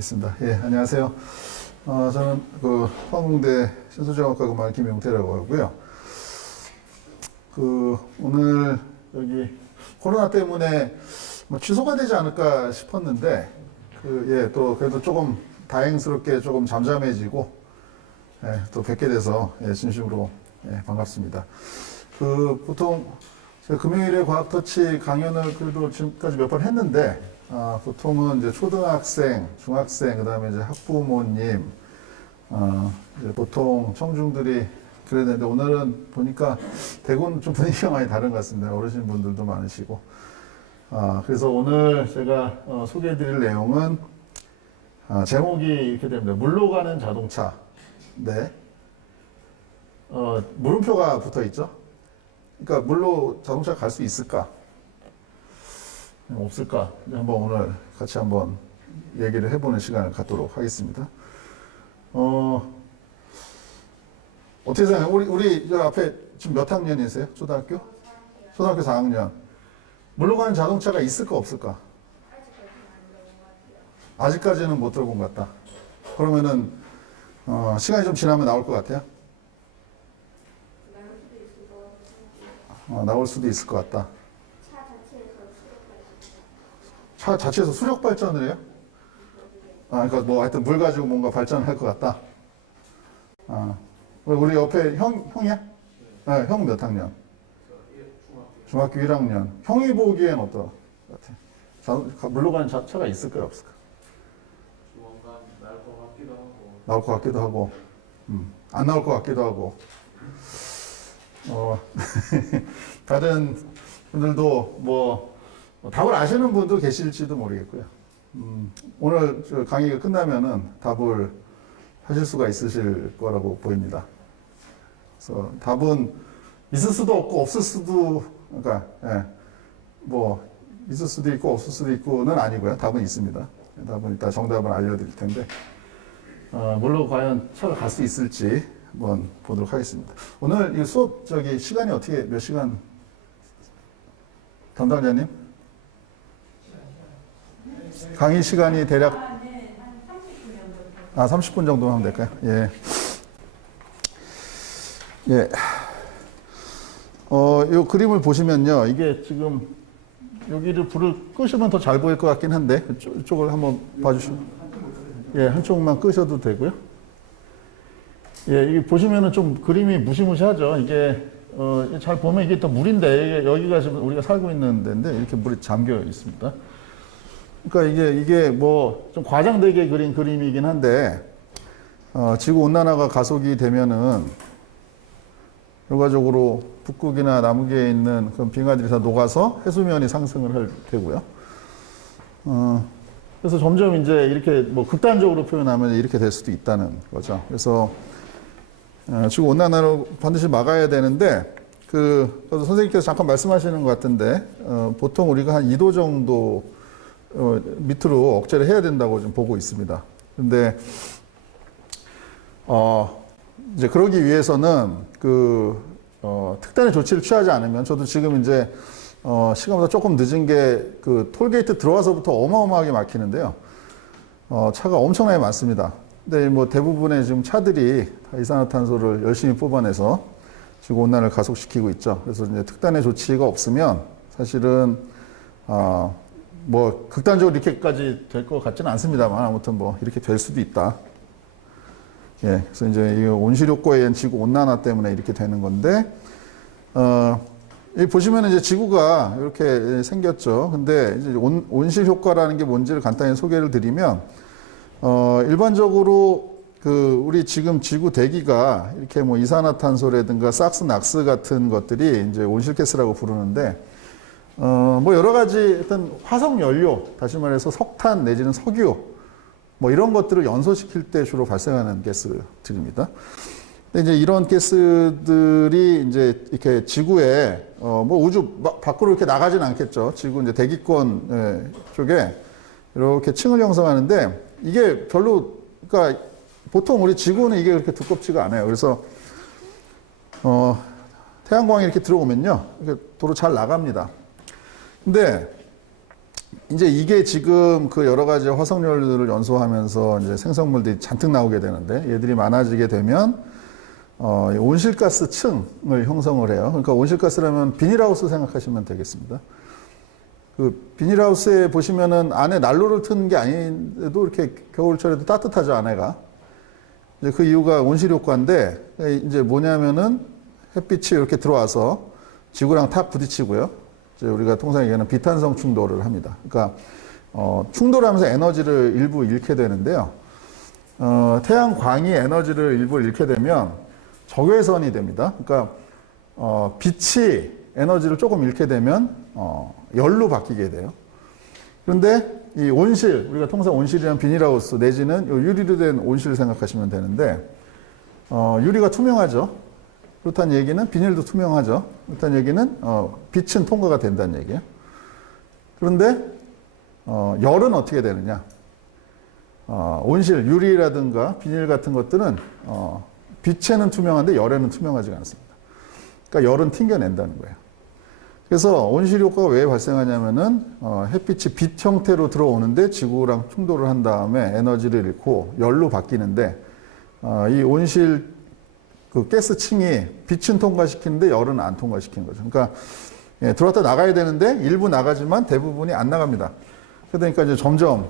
알겠습니다. 예, 안녕하세요. 저는 포항공대 신소재공학과 김용태라고 하고요. 오늘 여기 코로나 때문에 취소가 되지 않을까 싶었는데, 또 그래도 조금 다행스럽게 조금 잠잠해지고, 또 뵙게 돼서 진심으로 반갑습니다. 보통 제가 금요일에 과학터치 강연을 그래도 지금까지 몇 번 했는데, 보통은 이제 초등학생, 중학생, 그 다음에 이제 학부모님, 이제 보통 청중들이 그래야 되는데, 오늘은 보니까 대구는 좀 분위기가 많이 다른 것 같습니다. 어르신 분들도 많으시고. 그래서 오늘 제가 소개해 드릴 내용은, 제목이 이렇게 됩니다. 물로 가는 자동차. 네. 물음표가 붙어 있죠? 그러니까 물로 자동차 갈 수 있을까? 없을까? 한번 오늘 같이 한번 얘기를 해보는 시간을 갖도록 하겠습니다. 어떻게 생각해요? 우리 저 앞에 지금 몇 학년이세요? 초등학교? 초등학교 4학년. 물로 가는 자동차가 있을까 없을까? 아직까지는 못 들어본 것 같다. 그러면은 시간이 좀 지나면 나올 것 같아요? 나올 수도 있을 것 같다. 차 자체에서 수력 발전을 해요? 그러니까 뭐 하여튼 물 가지고 뭔가 발전할 것 같다. 우리 옆에 형이야? 네, 형 몇 학년? 중학교 1학년. 형이 보기엔 어떨 것 같아? 물로 가는 차가 있을까요, 없을까? 조만간 나올 것 같기도 하고. 나올 것 같기도 하고, 안 나올 것 같기도 하고. 다른 분들도 뭐 답을 아시는 분도 계실지도 모르겠고요. 오늘 저 강의가 끝나면은 답을 하실 수가 있으실 거라고 보입니다. 그래서 답은 있을 수도 없고 없을 수도, 그러니까 뭐 있을 수도 있고 없을 수도 있고는 아니고요. 답은 있습니다. 답은 이따 정답을 알려드릴 텐데, 물론 과연 차가 갈 수 있을지 한번 보도록 하겠습니다. 오늘 이 수업 시간이 어떻게 몇 시간? 담당자님? 강의 시간이 대략 30분 정도 하면 될까요? 예. 예. 요 그림을 보시면요. 이게 지금 여기를 불을 끄시면 더 잘 보일 것 같긴 한데, 이쪽을 한번 봐주시면. 예, 한쪽만 끄셔도 되고요. 예, 이게 보시면은 좀 그림이 무시무시하죠. 이게, 잘 보면 이게 또 물인데, 여기가 지금 우리가 살고 있는 데인데, 이렇게 물이 잠겨 있습니다. 그러니까 이게 뭐 좀 과장되게 그린 그림이긴 한데, 지구 온난화가 가속이 되면은, 결과적으로 북극이나 남극에 있는 그런 빙하들이 다 녹아서 해수면이 상승을 할 테고요. 그래서 점점 이제 이렇게 뭐 극단적으로 표현하면 이렇게 될 수도 있다는 거죠. 그래서 지구 온난화를 반드시 막아야 되는데, 선생님께서 잠깐 말씀하시는 것 같은데, 보통 우리가 한 2도 정도 밑으로 억제를 해야 된다고 좀 보고 있습니다. 근데, 이제 그러기 위해서는 특단의 조치를 취하지 않으면, 저도 지금 이제 시간보다 조금 늦은 게 톨게이트 들어와서부터 어마어마하게 막히는데요. 차가 엄청나게 많습니다. 근데 뭐 대부분의 지금 차들이 다 이산화탄소를 열심히 뽑아내서 지구 온난화를 가속시키고 있죠. 그래서 이제 특단의 조치가 없으면 사실은 뭐 극단적으로 이렇게까지 될 것 같지는 않습니다만, 아무튼 뭐 이렇게 될 수도 있다. 예, 그래서 이제 이 온실효과에 의한 지구 온난화 때문에 이렇게 되는 건데, 여기 보시면 이제 지구가 이렇게 생겼죠. 근데 이제 온실효과라는 게 뭔지를 간단히 소개를 드리면, 일반적으로 우리 지금 지구 대기가 이렇게 뭐 이산화탄소라든가 삭스, 낙스 같은 것들이 이제 온실가스라고 부르는데, 뭐 여러 가지 일단 화석 연료, 다시 말해서 석탄 내지는 석유, 뭐 이런 것들을 연소시킬 때 주로 발생하는 가스들입니다. 근데 이제 이런 가스들이 이제 이렇게 지구에, 뭐 우주 밖으로 이렇게 나가진 않겠죠. 지구 이제 대기권 쪽에 이렇게 층을 형성하는데, 이게 별로, 그러니까 보통 우리 지구는 이게 그렇게 두껍지가 않아요. 그래서, 태양광이 이렇게 들어오면요, 이렇게 도로 잘 나갑니다. 근데 이제 이게 지금 그 여러 가지 화석연료들을 연소하면서 이제 생성물들이 잔뜩 나오게 되는데 얘들이 많아지게 되면 온실가스 층을 형성을 해요. 그러니까 온실가스라면 비닐하우스 생각하시면 되겠습니다. 그 비닐하우스에 보시면은 안에 난로를 트는 게 아닌데도 이렇게 겨울철에도 따뜻하죠, 안에가. 이제 그 이유가 온실 효과인데 이제 뭐냐면은 햇빛이 이렇게 들어와서 지구랑 탁 부딪히고요. 이제 우리가 통상 얘기하는 비탄성 충돌을 합니다. 그러니까 충돌하면서 에너지를 일부 잃게 되는데요. 태양광이 에너지를 일부 잃게 되면 적외선이 됩니다. 그러니까 빛이 에너지를 조금 잃게 되면 열로 바뀌게 돼요. 그런데 이 온실, 우리가 통상 온실이란 비닐하우스 내지는 유리로 된 온실을 생각하시면 되는데 유리가 투명하죠. 그렇다는 얘기는 비닐도 투명하죠. 그렇다는 얘기는 빛은 통과가 된다는 얘기예요. 그런데 열은 어떻게 되느냐? 온실, 유리라든가 비닐 같은 것들은 빛에는 투명한데 열에는 투명하지 않습니다. 그러니까 열은 튕겨낸다는 거예요. 그래서 온실 효과가 왜 발생하냐면은 햇빛이 빛 형태로 들어오는데 지구랑 충돌을 한 다음에 에너지를 잃고 열로 바뀌는데 이 온실 그 가스층이 빛은 통과시키는데 열은 안 통과시키는 거죠. 그러니까 들어왔다 나가야 되는데 일부 나가지만 대부분이 안 나갑니다. 그러니까 이제 점점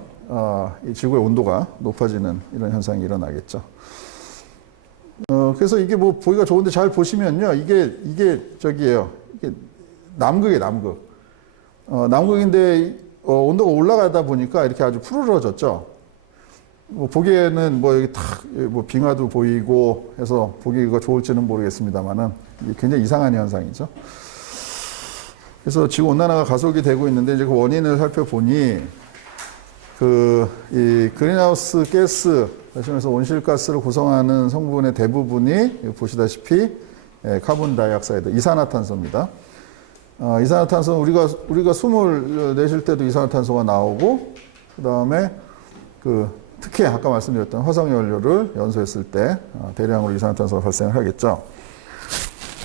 이 지구의 온도가 높아지는 이런 현상이 일어나겠죠. 그래서 이게 뭐 보기가 좋은데 잘 보시면요, 이게 저기예요. 이게 남극이에요, 남극. 남극인데 온도가 올라가다 보니까 이렇게 아주 푸르러졌죠. 뭐 보기에는 뭐 여기 탁 뭐 빙하도 보이고 해서 보기가 좋을지는 모르겠습니다만은 이게 굉장히 이상한 현상이죠. 그래서 지구 온난화가 가속이 되고 있는데 이제 그 원인을 살펴보니 이 그린하우스 가스, 다시 말해서 온실가스를 구성하는 성분의 대부분이 보시다시피 카본 다이옥사이드, 이산화탄소입니다. 이산화탄소는 우리가 숨을 내쉴 때도 이산화탄소가 나오고, 그 다음에 특히 아까 말씀드렸던 화석연료를 연소했을 때 대량으로 이산화탄소가 발생을 하겠죠.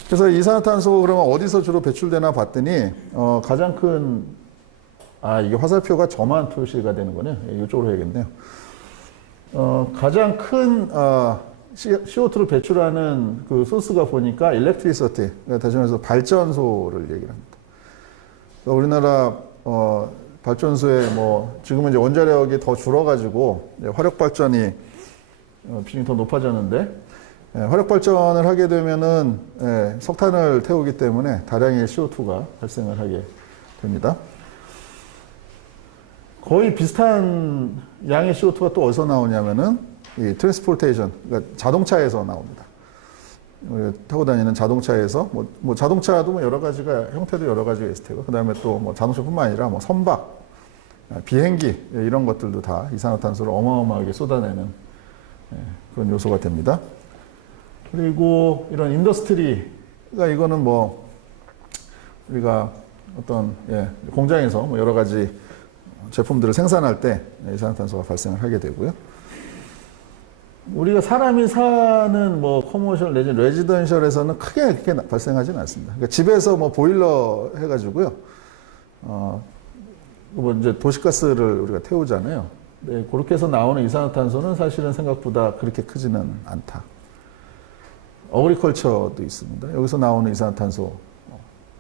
그래서 이산화탄소가 그러면 어디서 주로 배출되나 봤더니 가장 큰 이게 화살표가 저만 표시가 되는 거네요. 이쪽으로 해야겠네요. 가장 큰 CO2를 배출하는 그 소스가 보니까 electricity, 다시 말해서 발전소를 얘기를 합니다. 우리나라 발전소에 뭐 지금은 이제 원자력이 더 줄어가지고 화력 발전이 비중이 더 높아졌는데 화력 발전을 하게 되면은 석탄을 태우기 때문에 다량의 CO2가 발생을 하게 됩니다. 거의 비슷한 양의 CO2가 또 어디서 나오냐면은 이 트랜스포테이션, 그러니까 자동차에서 나옵니다. 타고 다니는 자동차에서 뭐 자동차도 뭐 여러 가지가 형태도 여러 가지가 있을 테고, 그다음에 또 뭐 자동차뿐만 아니라 뭐 선박, 비행기 이런 것들도 다 이산화탄소를 어마어마하게 쏟아내는 그런 요소가 됩니다. 그리고 이런 인더스트리가 이거는 뭐 우리가 어떤 공장에서 뭐 여러 가지 제품들을 생산할 때 이산화탄소가 발생을 하게 되고요. 우리가 사람이 사는 뭐 커머셜 내지 레지던셜에서는 크게 그렇게 발생하지는 않습니다. 그러니까 집에서 뭐 보일러 해가지고요. 뭐 이제 도시가스를 우리가 태우잖아요. 네, 그렇게 해서 나오는 이산화탄소는 사실은 생각보다 그렇게 크지는 않다. 어그리컬처도 있습니다. 여기서 나오는 이산화탄소들도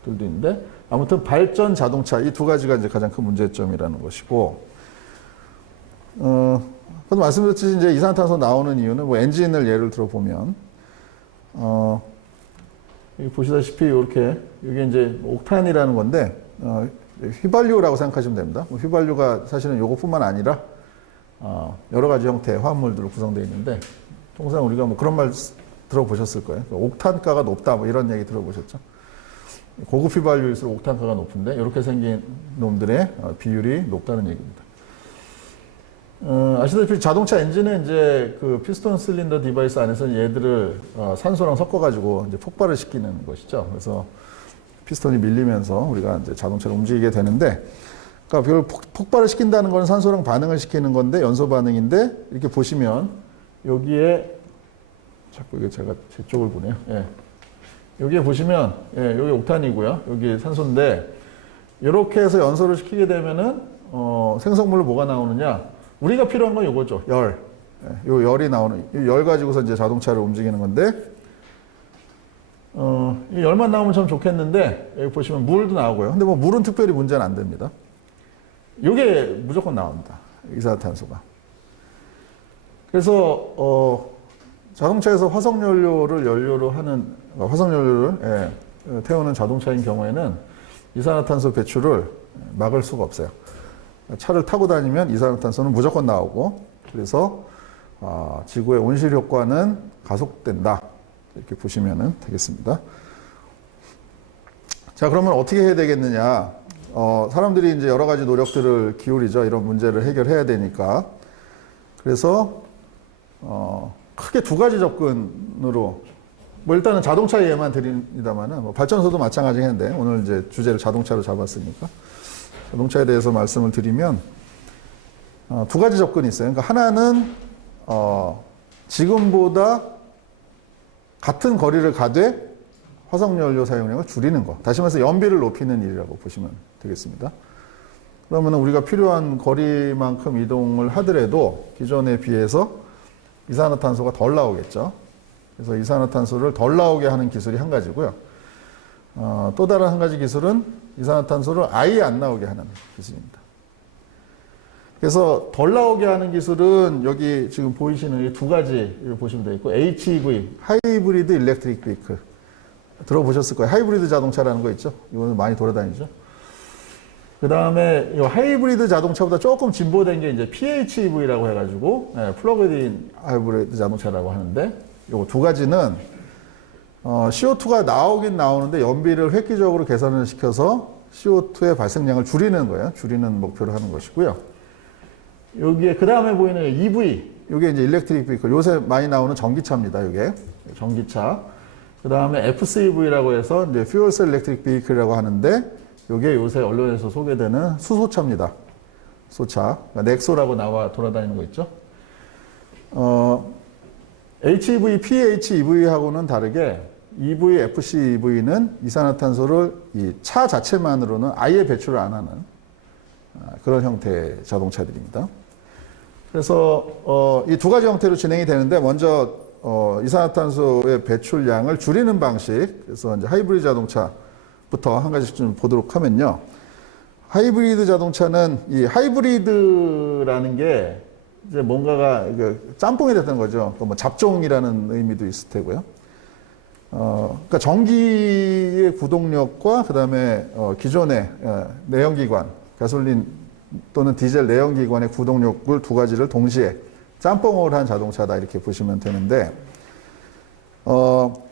있는데, 아무튼 발전 자동차 이 두 가지가 이제 가장 큰 문제점이라는 것이고, 그래서 말씀드렸듯이 이제 이산화탄소 나오는 이유는 뭐 엔진을 예를 들어 보면, 여기 보시다시피 이렇게 이게 이제 옥탄이라는 건데, 휘발유라고 생각하시면 됩니다. 휘발유가 사실은 요것뿐만 아니라 여러 가지 형태의 화합물들로 구성되어 있는데, 통상 우리가 뭐 그런 말 들어보셨을 거예요. 옥탄가가 높다 뭐 이런 얘기 들어보셨죠. 고급 휘발유일수록 옥탄가가 높은데 이렇게 생긴 놈들의 비율이 높다는 얘기입니다. 아시다시피 자동차 엔진은 이제 그 피스톤 실린더 디바이스 안에서 얘들을 산소랑 섞어가지고 이제 폭발을 시키는 것이죠. 그래서 피스톤이 밀리면서 우리가 이제 자동차를 움직이게 되는데, 그러니까 그걸 폭발을 시킨다는 건 산소랑 반응을 시키는 건데 연소 반응인데, 이렇게 보시면 여기에 자꾸 이게 제가 제 쪽을 보네요. 여기에 보시면 여기 옥탄이고요. 여기 산소인데 이렇게 해서 연소를 시키게 되면은 생성물로 뭐가 나오느냐? 우리가 필요한 건 이거죠. 열. 예, 요 열이 나오는, 이 열 가지고서 이제 자동차를 움직이는 건데, 이 열만 나오면 참 좋겠는데, 여기 보시면 물도 나오고요. 근데 뭐 물은 특별히 문제는 안 됩니다. 요게 무조건 나옵니다. 이산화탄소가. 그래서, 자동차에서 화석연료를 연료로 하는, 화석연료를 태우는 자동차인 경우에는 이산화탄소 배출을 막을 수가 없어요. 차를 타고 다니면 이산화탄소는 무조건 나오고, 그래서 지구의 온실 효과는 가속된다. 이렇게 보시면 되겠습니다. 자, 그러면 어떻게 해야 되겠느냐? 사람들이 이제 여러 가지 노력들을 기울이죠. 이런 문제를 해결해야 되니까. 그래서 크게 두 가지 접근으로, 뭐 일단은 자동차 예만 드립니다만은, 뭐 발전소도 마찬가지겠는데, 오늘 이제 주제를 자동차로 잡았으니까 자동차에 대해서 말씀을 드리면 두 가지 접근이 있어요. 그러니까 하나는 지금보다 같은 거리를 가되 화석연료 사용량을 줄이는 거. 다시 말해서 연비를 높이는 일이라고 보시면 되겠습니다. 그러면 우리가 필요한 거리만큼 이동을 하더라도 기존에 비해서 이산화탄소가 덜 나오겠죠. 그래서 이산화탄소를 덜 나오게 하는 기술이 한 가지고요. 또 다른 한 가지 기술은 이산화탄소를 아예 안 나오게 하는 기술입니다. 그래서 덜 나오게 하는 기술은 여기 지금 보이시는 이 두 가지를 보시면 되겠고, HEV, 하이브리드 일렉트릭 비클. 들어보셨을 거예요. 하이브리드 자동차라는 거 있죠? 이거는 많이 돌아다니죠. 그 다음에 이 하이브리드 자동차보다 조금 진보된 게 이제 PHEV라고 해가지고, 플러그인 하이브리드 자동차라고 하는데, 요 두 가지는 CO2가 나오긴 나오는데 연비를 획기적으로 개선을 시켜서 CO2의 발생량을 줄이는 거예요. 줄이는 목표로 하는 것이고요. 여기에 그 다음에 보이는 EV, 이게 이제 일렉트릭 비클, 요새 많이 나오는 전기차입니다. 이게 전기차. 그 다음에 FCV라고 해서 이제 Fuel Cell Electric Vehicle이라고 하는데, 이게 요새 언론에서 소개되는 수소차입니다. 소차, 그러니까 넥소라고 나와 돌아다니는 거 있죠. HEV, PHEV하고는 다르게 EV, FCEV는 이산화탄소를 이 차 자체만으로는 아예 배출을 안 하는 그런 형태의 자동차들입니다. 그래서 이 두 가지 형태로 진행이 되는데, 먼저 이산화탄소의 배출량을 줄이는 방식, 그래서 이제 하이브리드 자동차부터 한 가지씩 좀 보도록 하면요. 하이브리드 자동차는 이 하이브리드라는 게 이제 뭔가가 짬뽕이 됐던 거죠. 뭐 잡종이라는 의미도 있을 테고요. 그러니까 전기의 구동력과 그 다음에 기존의 내연기관, 가솔린 또는 디젤 내연기관의 구동력을 두 가지를 동시에 짬뽕을 한 자동차다 이렇게 보시면 되는데,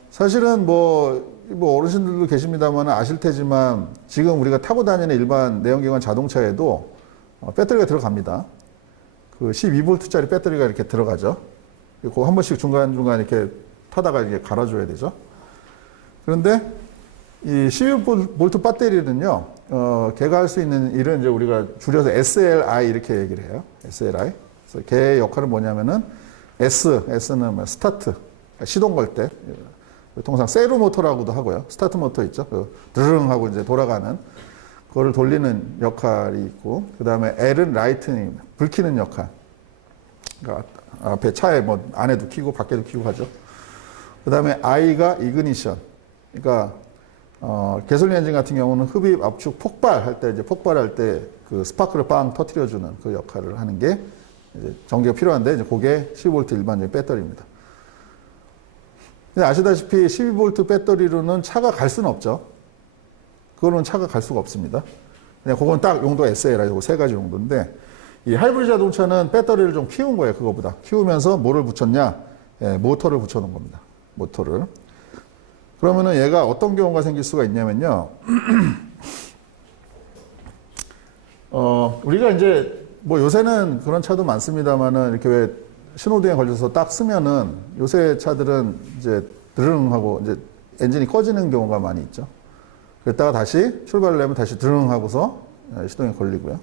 사실은 뭐 어르신들도 계십니다만 아실 테지만 지금 우리가 타고 다니는 일반 내연기관 자동차에도 배터리가 들어갑니다. 그 12V짜리 배터리가 이렇게 들어가죠. 그거 한 번씩 중간중간 이렇게 타다가 이렇게 갈아줘야 되죠. 그런데 이 12V 배터리는요, 걔가 할 수 있는 일은 이제 우리가 줄여서 SLI 이렇게 얘기를 해요. SLI. 그래서 걔의 역할은 뭐냐면은 S는 뭐 스타트, 시동 걸 때, 통상 세로 모터라고도 하고요. 스타트 모터 있죠. 그 드릉 하고 이제 돌아가는 그거를 돌리는 역할이 있고, 그 다음에 L은 라이트닝, 불 켜는 역할. 그러니까 앞에 차에 뭐 안에도 켜고 밖에도 켜고 하죠. 그 다음에 I가 이그니션. 그러니까 가솔린 엔진 같은 경우는 흡입, 압축, 폭발할 때, 이제 폭발할 때 그 스파크를 빵 터트려주는 그 역할을 하는 게 이제 전기가 필요한데, 이제 그게 12V 일반적인 배터리입니다. 근데 아시다시피 12V 배터리로는 차가 갈 수는 없죠. 그거는 차가 갈 수가 없습니다. 그냥 그건 딱 용도 SLI, 이거 세 가지 용도인데, 이 하이브리드 자동차는 배터리를 좀 키운 거예요, 그거보다. 키우면서 뭐를 붙였냐? 모터를 붙여놓은 겁니다. 모터를. 그러면은 얘가 어떤 경우가 생길 수가 있냐면요. 우리가 이제 뭐 요새는 그런 차도 많습니다만은 이렇게 왜 신호등에 걸려서 딱 쓰면은 요새 차들은 이제 드릉하고 이제 엔진이 꺼지는 경우가 많이 있죠. 그랬다가 다시 출발을 하면 다시 드릉 하고서 시동에 걸리고요.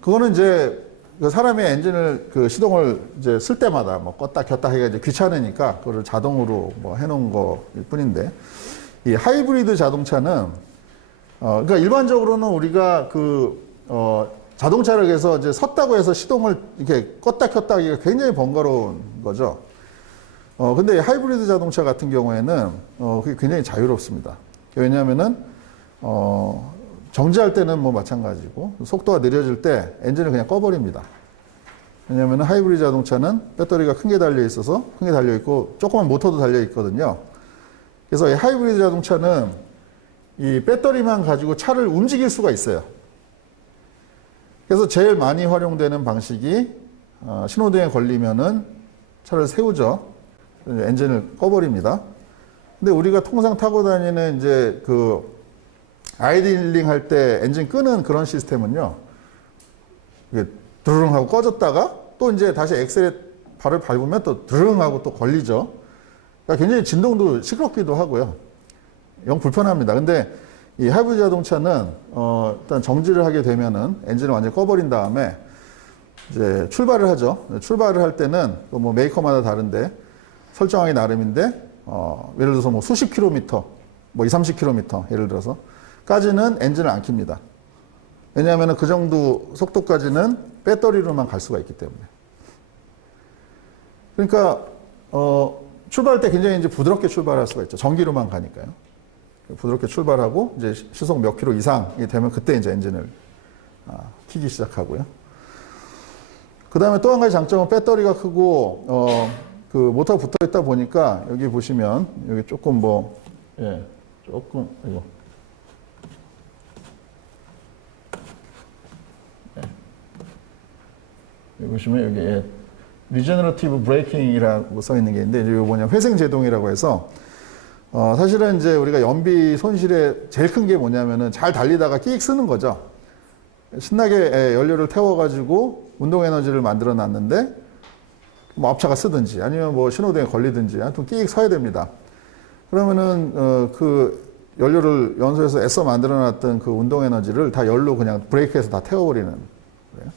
그거는 이제 사람의 엔진을 그 시동을 이제 쓸 때마다 뭐 껐다 켰다 해가 이제 귀찮으니까 그거를 자동으로 뭐 해놓은 거일 뿐인데, 이 하이브리드 자동차는 그러니까 일반적으로는 우리가 자동차를 해서 이제 섰다고 해서 시동을 이렇게 껐다 켰다 하기가 굉장히 번거로운 거죠. 근데 하이브리드 자동차 같은 경우에는 그게 굉장히 자유롭습니다. 왜냐하면은 정지할 때는 뭐 마찬가지고 속도가 느려질 때 엔진을 그냥 꺼버립니다. 왜냐하면 하이브리드 자동차는 배터리가 큰 게 달려 있어서 큰 게 달려 있고 조그만 모터도 달려 있거든요. 그래서 이 하이브리드 자동차는 이 배터리만 가지고 차를 움직일 수가 있어요. 그래서 제일 많이 활용되는 방식이 신호등에 걸리면은 차를 세우죠. 엔진을 꺼버립니다. 근데 우리가 통상 타고 다니는 이제 아이들링 할 때 엔진 끄는 그런 시스템은요. 이게 드르릉 하고 꺼졌다가 또 이제 다시 엑셀에 발을 밟으면 또 드르릉 하고 또 걸리죠. 그러니까 굉장히 진동도 시끄럽기도 하고요. 영 불편합니다. 근데 이 하이브리드 자동차는 일단 정지를 하게 되면은 엔진을 완전히 꺼버린 다음에 이제 출발을 하죠. 출발을 할 때는 뭐 메이커마다 다른데 설정하기 나름인데 예를 들어서 뭐 수십 킬로미터, 뭐 20, 30킬로미터 예를 들어서 까지는 엔진을 안 킵니다. 왜냐하면 그 정도 속도까지는 배터리로만 갈 수가 있기 때문에. 그러니까 출발할 때 굉장히 이제 부드럽게 출발할 수가 있죠. 전기로만 가니까요. 부드럽게 출발하고 이제 시속 몇 킬로 이상이 되면 그때 이제 엔진을 켜기 시작하고요. 그 다음에 또 한 가지 장점은 배터리가 크고 그 모터가 붙어 있다 보니까 여기 보시면 여기 조금 조금 이거 여기 보시면 여기 리제너러티브 브레이킹이라고 써 있는 게 있는데 이게 뭐냐 회생 제동이라고 해서 사실은 이제 우리가 연비 손실의 제일 큰 게 뭐냐면은 잘 달리다가 끼익 쓰는 거죠. 신나게 연료를 태워가지고 운동 에너지를 만들어 놨는데 뭐 앞차가 쓰든지 아니면 뭐 신호등에 걸리든지 하여튼 끼익 서야 됩니다. 그러면은 그 연료를 연소해서 애써 만들어 놨던 그 운동 에너지를 다 열로 그냥 브레이크에서 다 태워버리는 거예요.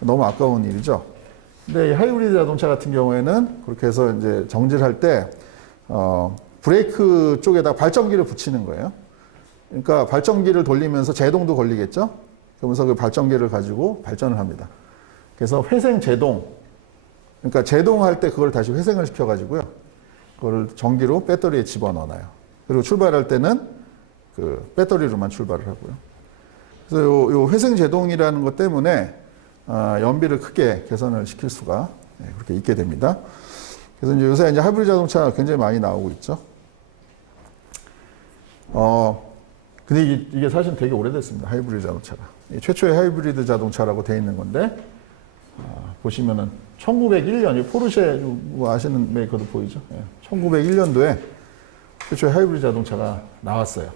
너무 아까운 일이죠. 근데 이 하이브리드 자동차 같은 경우에는 그렇게 해서 이제 정지를 할 때 브레이크 쪽에다 발전기를 붙이는 거예요. 그러니까 발전기를 돌리면서 제동도 걸리겠죠. 그러면서 그 발전기를 가지고 발전을 합니다. 그래서 회생 제동, 그러니까 제동할 때 그걸 다시 회생을 시켜가지고요. 그걸 전기로 배터리에 집어넣어놔요. 그리고 출발할 때는 그 배터리로만 출발을 하고요. 그래서 요 회생 제동이라는 것 때문에 연비를 크게 개선을 시킬 수가 그렇게 있게 됩니다. 그래서 이제 요새 이제 하이브리드 자동차 굉장히 많이 나오고 있죠. 근데 이게 사실 되게 오래됐습니다. 하이브리드 자동차가. 최초의 하이브리드 자동차라고 되어 있는 건데, 보시면은 1901년, 포르쉐 뭐 아시는 메이커도 보이죠? 1901년도에 최초의 하이브리드 자동차가 나왔어요.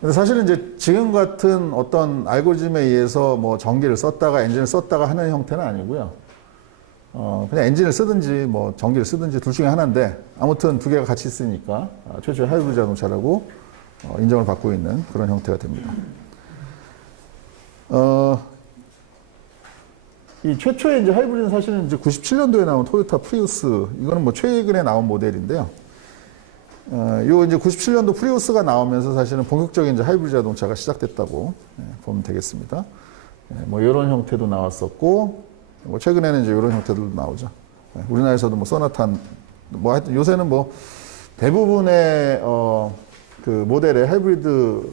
근데 사실은 이제 지금 같은 어떤 알고리즘에 의해서 뭐 전기를 썼다가 엔진을 썼다가 하는 형태는 아니고요. 그냥 엔진을 쓰든지 뭐 전기를 쓰든지 둘 중에 하나인데 아무튼 두 개가 같이 있으니까 최초의 하이브리드 자동차라고 인정을 받고 있는 그런 형태가 됩니다. 이 최초의 이제 하이브리드는 사실은 이제 97년도에 나온 토요타 프리우스, 이거는 뭐 최근에 나온 모델인데요. 요 이제 97년도 프리우스가 나오면서 사실은 본격적인 이제 하이브리드 자동차가 시작됐다고 보면 되겠습니다. 뭐 이런 형태도 나왔었고, 뭐 최근에는 이제 이런 형태들도 나오죠. 우리나라에서도 뭐 소나타, 뭐 하여튼 요새는 뭐 대부분의 그 모델의 하이브리드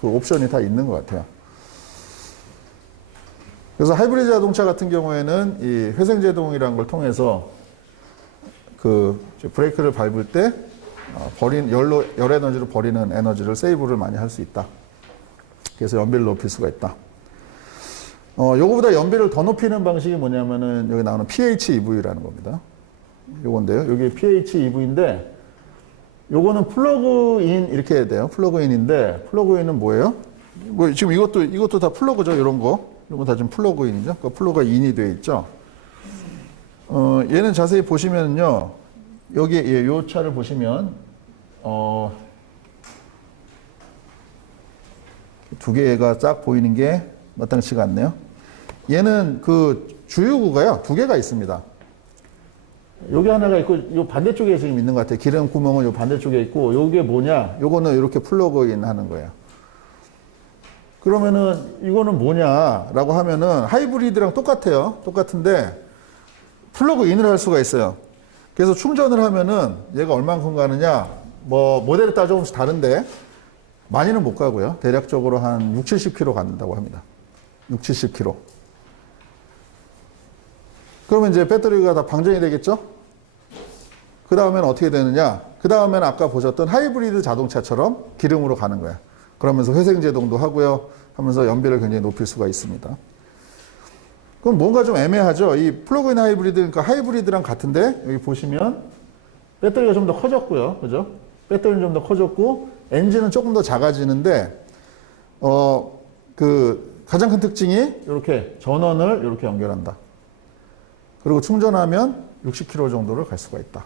그 옵션이 다 있는 것 같아요. 그래서 하이브리드 자동차 같은 경우에는 이 회생제동이라는 걸 통해서 그 브레이크를 밟을 때 버린 열 에너지를 버리는 에너지를 세이브를 많이 할 수 있다. 그래서 연비를 높일 수가 있다. 요거보다 연비를 더 높이는 방식이 뭐냐면은 여기 나오는 PHEV라는 겁니다. 요건데요. 여기 PHEV인데 요거는 플러그인 이렇게 해야 돼요. 플러그인인데 플러그인은 뭐예요? 뭐 지금 이것도 다 플러그죠. 이런 거 다 지금 플러그인이죠. 그 플러그가 인이 되어 있죠. 얘는 자세히 보시면요. 여기 요 차를 보시면 두 개가 쫙 보이는 게 마땅치가 않네요. 얘는 그 주유구가요. 두 개가 있습니다. 여기 하나가 있고 요 반대쪽에 지금 있는 것 같아요. 기름 구멍은 요 반대쪽에 있고 요게 뭐냐? 요거는 이렇게 플러그인 하는 거예요. 그러면은 이거는 뭐냐라고 하면은 하이브리드랑 똑같아요. 똑같은데 플러그인을 할 수가 있어요. 그래서 충전을 하면은 얘가 얼만큼 가느냐, 뭐 모델에 따라 조금씩 다른데 많이는 못 가고요. 대략적으로 한 6, 70km 간다고 합니다. 6, 70km. 그러면 이제 배터리가 다 방전이 되겠죠? 그 다음에는 어떻게 되느냐? 그 다음에는 아까 보셨던 하이브리드 자동차처럼 기름으로 가는 거야. 그러면서 회생제동도 하고요. 하면서 연비를 굉장히 높일 수가 있습니다. 그럼 뭔가 좀 애매하죠? 이 플러그인 하이브리드, 그러니까 하이브리드랑 같은데, 여기 보시면 배터리가 좀 더 커졌고요. 그죠? 배터리는 좀 더 커졌고, 엔진은 조금 더 작아지는데, 가장 큰 특징이 이렇게 전원을 이렇게 연결한다. 그리고 충전하면 60km 정도를 갈 수가 있다.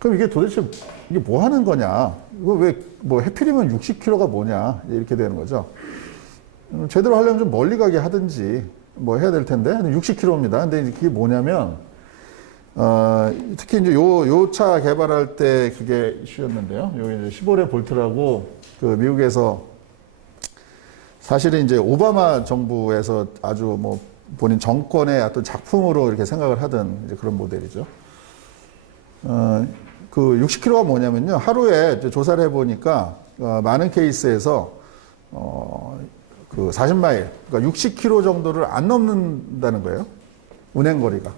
그럼 이게 도대체 이게 뭐 하는 거냐? 이거 왜 뭐 해필이면 60km가 뭐냐? 이렇게 되는 거죠. 제대로 하려면 좀 멀리 가게 하든지 뭐 해야 될 텐데 60km입니다. 근데 그게 뭐냐면 특히 이제 요 차 개발할 때 그게 이슈였는데요. 여기 이제 15레 볼트라고 그 미국에서 사실은 이제 오바마 정부에서 아주 뭐 본인 정권의 어떤 작품으로 이렇게 생각을 하던 이제 그런 모델이죠. 그 60km가 뭐냐면요. 하루에 이제 조사를 해보니까 많은 케이스에서 그 40마일, 그러니까 60km 정도를 안 넘는다는 거예요. 운행거리가.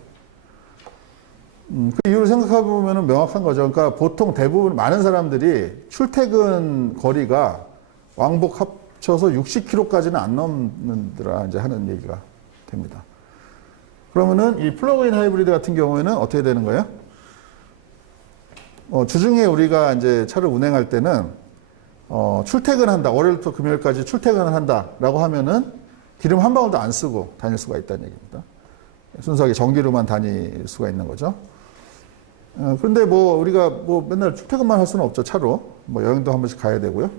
그 이유를 생각해 보면 명확한 거죠. 그러니까 보통 대부분 많은 사람들이 출퇴근 거리가 왕복 합쳐서 60km까지는 안 넘는다라 이제 하는 얘기가 됩니다. 그러면은 이 플러그인 하이브리드 같은 경우에는 어떻게 되는 거예요? 주중에 우리가 이제 차를 운행할 때는 출퇴근한다. 월요일부터 금요일까지 출퇴근을 한다라고 하면은 기름 한 방울도 안 쓰고 다닐 수가 있다는 얘기입니다. 순수하게 전기로만 다닐 수가 있는 거죠. 그런데 뭐 우리가 뭐 맨날 출퇴근만 할 수는 없죠. 차로. 뭐 여행도 한 번씩 가야 되고요.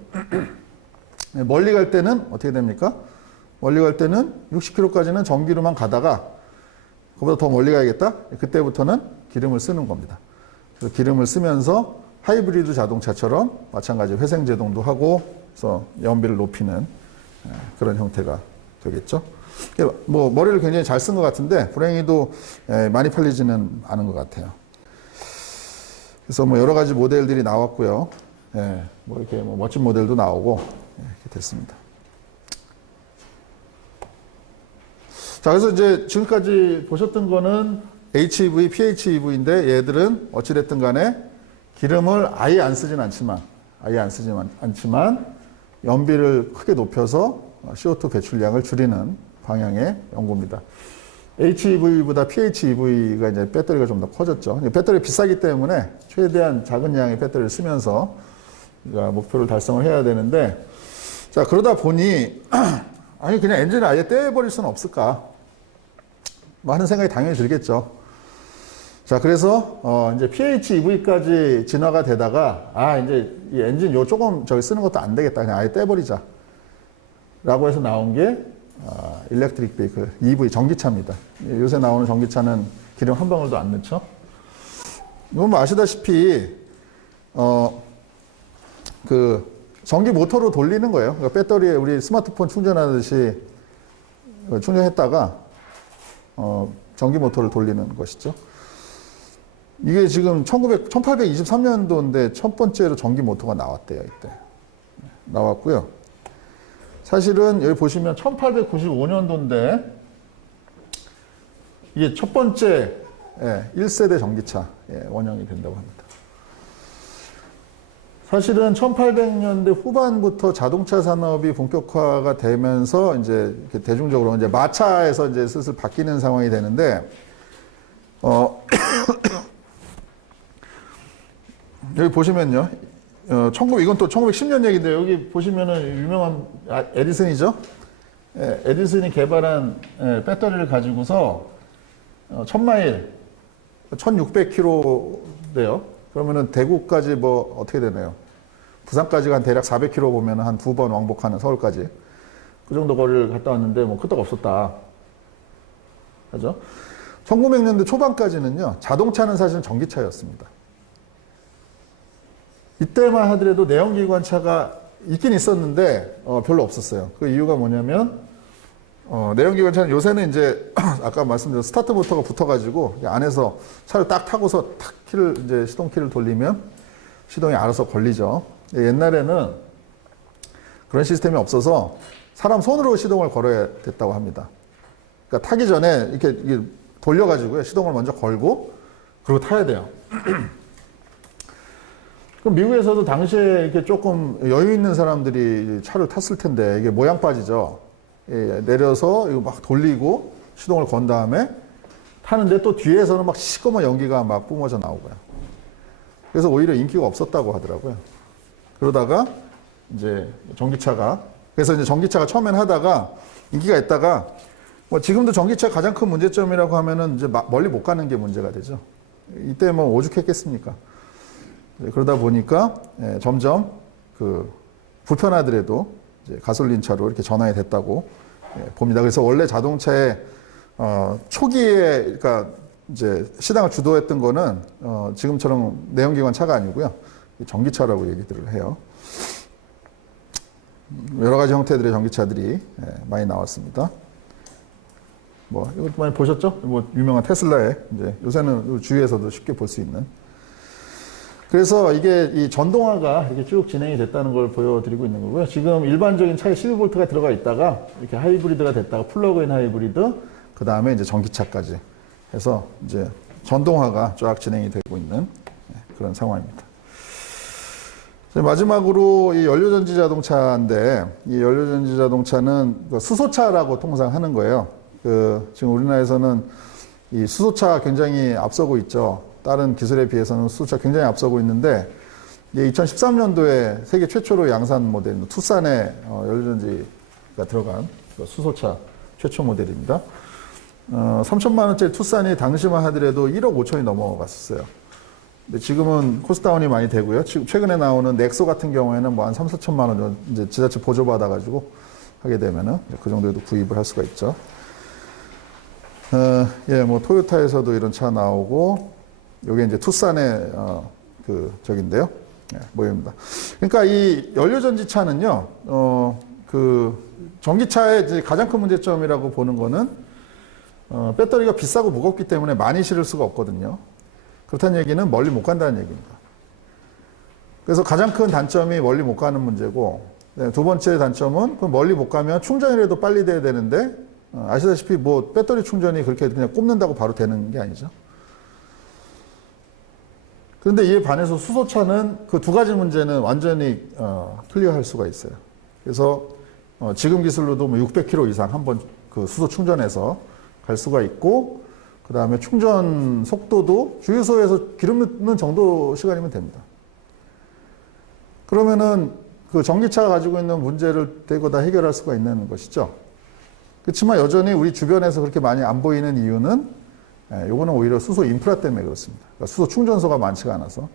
멀리 갈 때는 어떻게 됩니까? 멀리 갈 때는 60km까지는 전기로만 가다가 그보다 더 멀리 가야겠다? 그때부터는 기름을 쓰는 겁니다. 그래서 기름을 쓰면서 하이브리드 자동차처럼 마찬가지 회생제동도 하고 그래서 연비를 높이는 그런 형태가 되겠죠. 뭐 머리를 굉장히 잘 쓴 것 같은데 불행히도 많이 팔리지는 않은 것 같아요. 그래서 뭐 여러 가지 모델들이 나왔고요. 뭐 이렇게 뭐 멋진 모델도 나오고 이렇게 됐습니다. 자, 그래서 이제 지금까지 보셨던 거는 HEV, PHEV인데 얘들은 어찌됐든 간에 기름을 아예 안 쓰진 않지만 연비를 크게 높여서 CO2 배출량을 줄이는 방향의 연구입니다. HEV보다 PHEV가 이제 배터리가 좀 더 커졌죠. 배터리 비싸기 때문에 최대한 작은 양의 배터리를 쓰면서 우리가 목표를 달성을 해야 되는데, 자, 그러다 보니, 아니, 그냥 엔진을 아예 떼버릴 수는 없을까? 뭐 하는 생각이 당연히 들겠죠. 자, 그래서, 이제 PHEV까지 진화가 되다가, 이제 이 엔진 요 조금 저기 쓰는 것도 안 되겠다. 그냥 아예 떼버리자. 라고 해서 나온 게, 일렉트릭 베이클, EV, 전기차입니다. 요새 나오는 전기차는 기름 한 방울도 안 넣죠. 이건 뭐 아시다시피, 전기 모터로 돌리는 거예요. 그러니까 배터리에 우리 스마트폰 충전하듯이 충전했다가, 전기 모터를 돌리는 것이죠. 이게 지금 1823년도인데 첫 번째로 전기 모터가 나왔대요, 이때. 나왔고요. 사실은 여기 보시면 1895년도인데 이게 첫 번째 1세대 전기차 원형이 된다고 합니다. 사실은 1800년대 후반부터 자동차 산업이 본격화가 되면서 이제 대중적으로 이제 마차에서 이제 슬슬 바뀌는 상황이 되는데, 여기 보시면요. 이건 또 1910년 얘기인데, 여기 보시면은 유명한 에디슨이죠? 에디슨이 개발한 배터리를 가지고서 1000마일, 1600km 돼요. 그러면은 대구까지 뭐 어떻게 되나요? 부산까지가 한 대략 400km 보면 한 2번 왕복하는 서울까지. 그 정도 거리를 갔다 왔는데 뭐 끄떡 없었다. 그죠? 1900년대 초반까지는요, 자동차는 사실은 전기차였습니다. 이때만 하더라도 내연기관차가 있긴 있었는데 별로 없었어요. 그 이유가 뭐냐면 내연기관 차는 요새는 이제 아까 말씀드린 스타트 모터가 붙어가지고 안에서 차를 딱 타고서 탁 키를 이제 시동키를 돌리면 시동이 알아서 걸리죠. 옛날에는 그런 시스템이 없어서 사람 손으로 시동을 걸어야 됐다고 합니다. 그러니까 타기 전에 이렇게 돌려가지고요 시동을 먼저 걸고 그리고 타야 돼요. 그럼 미국에서도 당시에 이렇게 조금 여유 있는 사람들이 차를 탔을 텐데 이게 모양 빠지죠. 예, 내려서 이거 막 돌리고 시동을 건 다음에 타는데 또 뒤에서는 막 시꺼먼 연기가 막 뿜어져 나오고요. 그래서 오히려 인기가 없었다고 하더라고요. 그러다가 이제 전기차가 그래서 이제 전기차가 처음엔 하다가 인기가 있다가 뭐 지금도 전기차 가장 큰 문제점이라고 하면은 이제 멀리 못 가는 게 문제가 되죠. 이때 뭐 오죽했겠습니까? 그러다 보니까 점점 그 불편하더라도 이제 가솔린 차로 이렇게 전환이 됐다고 봅니다. 그래서 원래 자동차의 초기에 그러니까 이제 시장을 주도했던 거는 지금처럼 내연기관 차가 아니고요. 전기차라고 얘기들을 해요. 여러 가지 형태들의 전기차들이 많이 나왔습니다. 뭐 이것도 많이 보셨죠? 뭐 유명한 테슬라의 이제 요새는 주위에서도 쉽게 볼 수 있는. 그래서 이게 이 전동화가 이렇게 쭉 진행이 됐다는 걸 보여드리고 있는 거고요. 지금 일반적인 차에 12V가 들어가 있다가 이렇게 하이브리드가 됐다가 플러그인 하이브리드, 그 다음에 이제 전기차까지 해서 이제 전동화가 쫙 진행이 되고 있는 그런 상황입니다. 마지막으로 이 연료전지 자동차인데 이 연료전지 자동차는 수소차라고 통상 하는 거예요. 지금 우리나라에서는 이 수소차 굉장히 앞서고 있죠. 다른 기술에 비해서는 수소차 굉장히 앞서고 있는데 2013년도에 세계 최초로 양산 모델 투싼에 연료전지가 들어간 수소차 최초 모델입니다. 3천만 원짜리 투싼이 당시만 하더라도 1억 5천이 넘어갔었어요. 근데 지금은 코스트다운이 많이 되고요. 지금 최근에 나오는 넥소 같은 경우에는 뭐 한 3, 4천만 원 이제 지자체 보조받아가지고 하게 되면은 그 정도에도 구입을 할 수가 있죠. 예, 뭐 토요타에서도 이런 차 나오고, 요게 이제 투싼의 저긴데요. 예, 모입니다. 그러니까 이 연료전지 차는요, 전기차의 이제 가장 큰 문제점이라고 보는 거는 배터리가 비싸고 무겁기 때문에 많이 실을 수가 없거든요. 그렇다는 얘기는 멀리 못 간다는 얘기입니다. 그래서 가장 큰 단점이 멀리 못 가는 문제고, 두 번째 단점은 멀리 못 가면 충전이라도 빨리 돼야 되는데, 아시다시피 뭐 배터리 충전이 그렇게 그냥 꼽는다고 바로 되는 게 아니죠. 그런데 이에 반해서 수소차는 그 두 가지 문제는 완전히 클리어할 수가 있어요. 그래서 지금 기술로도 뭐 600km 이상 한번 그 수소 충전해서 갈 수가 있고, 그 다음에 충전 속도도 주유소에서 기름 넣는 정도 시간이면 됩니다. 그러면은 그 전기차가 가지고 있는 문제를 대거 다 해결할 수가 있는 것이죠. 그렇지만 여전히 우리 주변에서 그렇게 많이 안 보이는 이유는 요거는 오히려 수소 인프라 때문에 그렇습니다. 그러니까 수소 충전소가 많지가 않아서.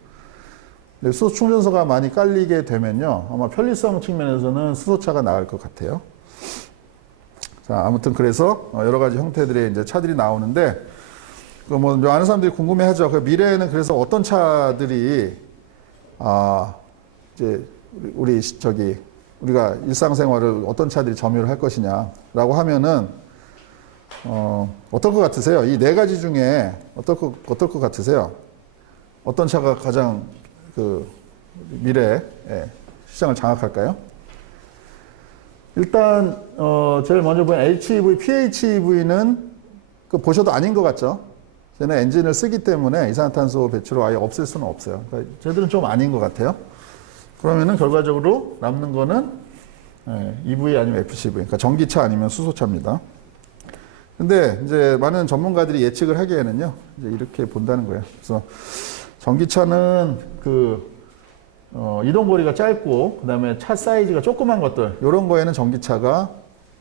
수소 충전소가 많이 깔리게 되면요, 아마 편리성 측면에서는 수소차가 나을 것 같아요. 자, 아무튼 그래서 여러 가지 형태들의 이제 차들이 나오는데, 그 뭐 많은 사람들이 궁금해하죠. 그 미래에는 그래서 어떤 차들이 이제 우리가 일상생활을 어떤 차들이 점유를 할 것이냐라고 하면은 어떨 것 같으세요? 이 네 가지 중에 어떨 것 같으세요? 어떤 차가 가장 그 미래에 시장을 장악할까요? 일단 제일 먼저 보면 HEV, PHEV는 그 보셔도 아닌 것 같죠? 쟤는 엔진을 쓰기 때문에 이산화탄소 배출을 아예 없앨 수는 없어요. 그러니까 쟤들은 좀 아닌 것 같아요. 그러면은 결과적으로 남는 거는 EV 아니면 FCV, 그러니까 전기차 아니면 수소차입니다. 근데 이제 많은 전문가들이 예측을 하기에는요, 이제 이렇게 본다는 거예요. 그래서 전기차는 이동 거리가 짧고, 그 다음에 차 사이즈가 조그만 것들, 이런 거에는 전기차가